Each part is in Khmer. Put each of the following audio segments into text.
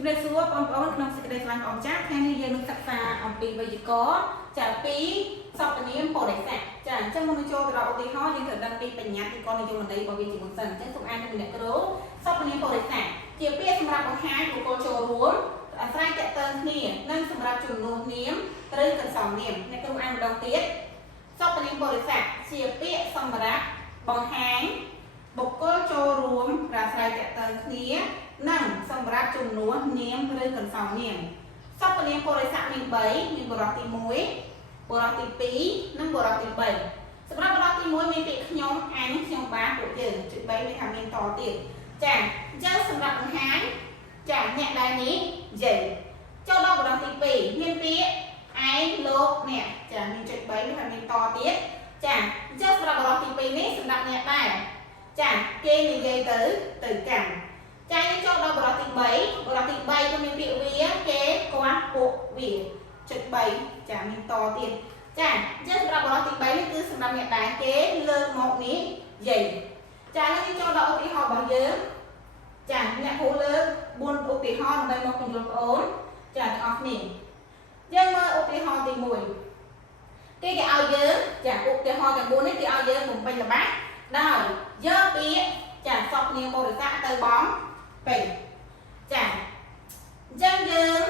ជំរាបសួរបងប្អូនក្នុងសេចក្តីស្រឡាញ់បងចាស់ថ្ងៃនេះយើងនឹងសិក្សាអំពីវេយ្យាករណ៍ចាពីសព្វនាមបរិស័ទចាអញ្ចឹងមុននឹងចូលទៅដល់ឧទាហរណ៍យើងត្រូវដឹងពីបញ្ញត្តិឬក៏និយមន័យរបស់វាជាមុនសិនអញ្ចឹងសូមអានពីអ្នកគ្រូសព្វនាមបរិស័ទជាពាក្យសម្រាប់បង្ហាញបុគ្គលចូលរួមអាស្រ័យតេតើគ្នានិងសម្រាប់ជំនួសនាមឬកន្សំនាមអ្នកគ្រូអានម្ដងទៀតសព្វនាមបរិស័ទជាពាក្យសម្រាប់បង្ហាញបុគ្គលចូលរួមអាស្រ័យតេតើគ្នានិងសម្រាប់ជំនួសនាមឬកន្សំនាមសព្វនាមបរិស័ទមាន3មានបរិស័ទទី1បរិស័ទទី2និងបរិស័ទទី3សម្រាប់បរិស័ទទី1មានពាក្យខ្ញុំអញខ្ញុំបានពួកយើងទី3មានថាមានតទៀតចាអញ្ចឹងសម្រាប់បង្ហាញចាអ្នកដែលនេះនិយាយចូលដល់បរិស័ទទី2មានពាក្យឯងលោកអ្នកចាមានចុច3មានថាមានតទៀតចាអញ្ចឹងសម្រាប់បរិស័ទទី2នេះសម្រាប់អ្នកដែរចាគេនិយាយទៅកាន់ចាយើងចូលដល់បរិបទទី3បរិបទទី3ក៏មានពាក្យវាគេគាត់ពួកវាចុច3ចាមានតទៀតចាអញ្ចឹងសម្រាប់បរិបទទី3នេះគឺសម្រាប់អ្នកដែលគេលើកមកនេះនិយាយចាឥឡូវយើងចូលដល់ឧទាហរណ៍របស់យើងចាអ្នកគ្រូលើក4ឧទាហរណ៍ដើម្បីមកពន្យល់បងប្អូនចាទាំងអស់គ្នាយើងមើលឧទាហរណ៍ទី1គេឲ្យយើងចាឧទាហរណ៍ទាំង4នេះគេឲ្យយើងបំពេញល្បះដោយយកពាក្យចាសព្វនាមបរិស័ទទៅបងពេញចាអញ្ចឹងយើង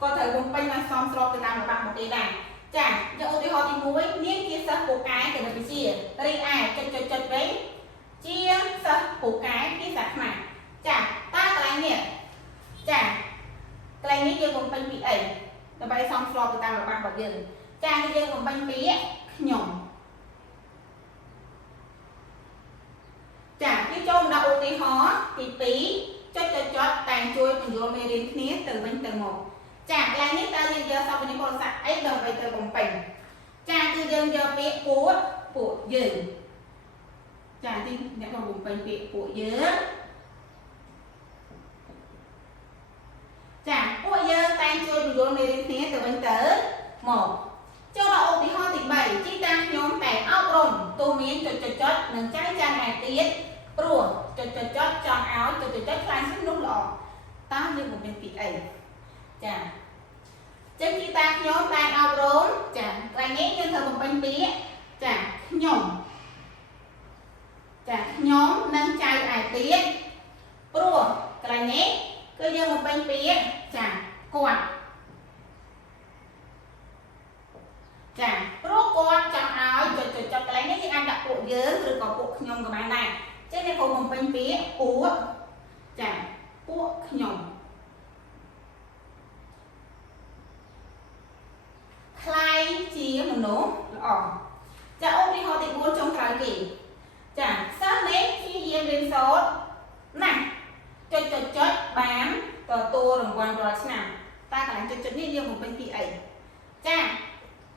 ក៏ត្រូវបំពេញឲ្យសមស្របទៅតាមល្បះរបស់គេដែរចាយកឧទាហរណ៍ទី1នាងជាសិស្សពូកែគណិតវិទ្យារីឯចុចវិញជាសិស្សពូកែភាសាខ្មែរចាតើកន្លែងនេះចាកន្លែងនេះយើងបំពេញពីអីដើម្បីសមស្របទៅតាមល្បះរបស់យើងចាយើងបំពេញពីខ្ញុំចាគឺចូលមកដល់ឧទាហរណ៍ទី2ចុចតែងជួយពន្យល់មេរៀនគ្នាទៅវិញទៅមកចាកន្លែងនេះតើយើងយកសព្វនាមបរិស័ទអីដើម្បីទៅបំពេញចាគឺយើងយកពាក្យពួកយើងចាទីអ្នកមកបំពេញពាក្យពួកយើងចាពួកយើងតែងជួយពន្យល់មេរៀនគ្នាទៅវិញទៅមកចូលដល់ឧទាហរណ៍ទី3ជីតាខ្ញុំតែអប់រំទូមានចុចនិងចែកចាយឯទៀតព្រោះចុចចង់ឲ្យខ្លាំងស្នុះល្អតើយើងបំពេញពីអីចាចឹងជីតាខ្ញុំតែអប់រំចាកន្លែងនេះយើងត្រូវបំពេញពីចាខ្ញុំចាខ្ញុំនិងចែកឯទៀតព្រោះកន្លែងនេះគឺយើងបំពេញពីចាគាត់ចាព្រោះគាត់ចង់ឲ្យចុចកន្លែងនេះយើងអាចដាក់ពួកយើងឬក៏ពួកខ្ញុំក៏បានដែរចឹងយើងគ្រូបំពេញពីពួកចាពួកខ្ញុំខ្លាយជាមនុស្សល្អចាឧទាហរណ៍ទី4ចុងក្រោយគេចាសិស្សនេះព្យាយាមរៀនសូត្រណាស់ចុចបានទទួលរង្វាន់រាល់ឆ្នាំតើកន្លែងចុចនេះយើងបំពេញពីអីចា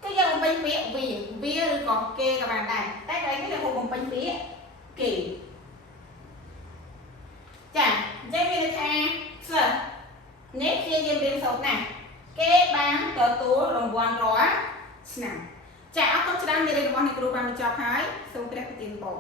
គឺយើងបំពេញពាក្យវាឬក៏គេក៏បានដែរតែកន្លែងនេះយើងបំពេញពាក្យគេចាអញ្ចឹងមានន័យថាសិស្សនេះព្យាយាមរៀនសូត្រណាស់គេបានទទួលរង្វាន់រាល់ឆ្នាំចាអរគុណច្រើនមេរៀនរបស់អ្នកគ្រូបានបញ្ចប់ហើយសូមព្រះប្រទានពរ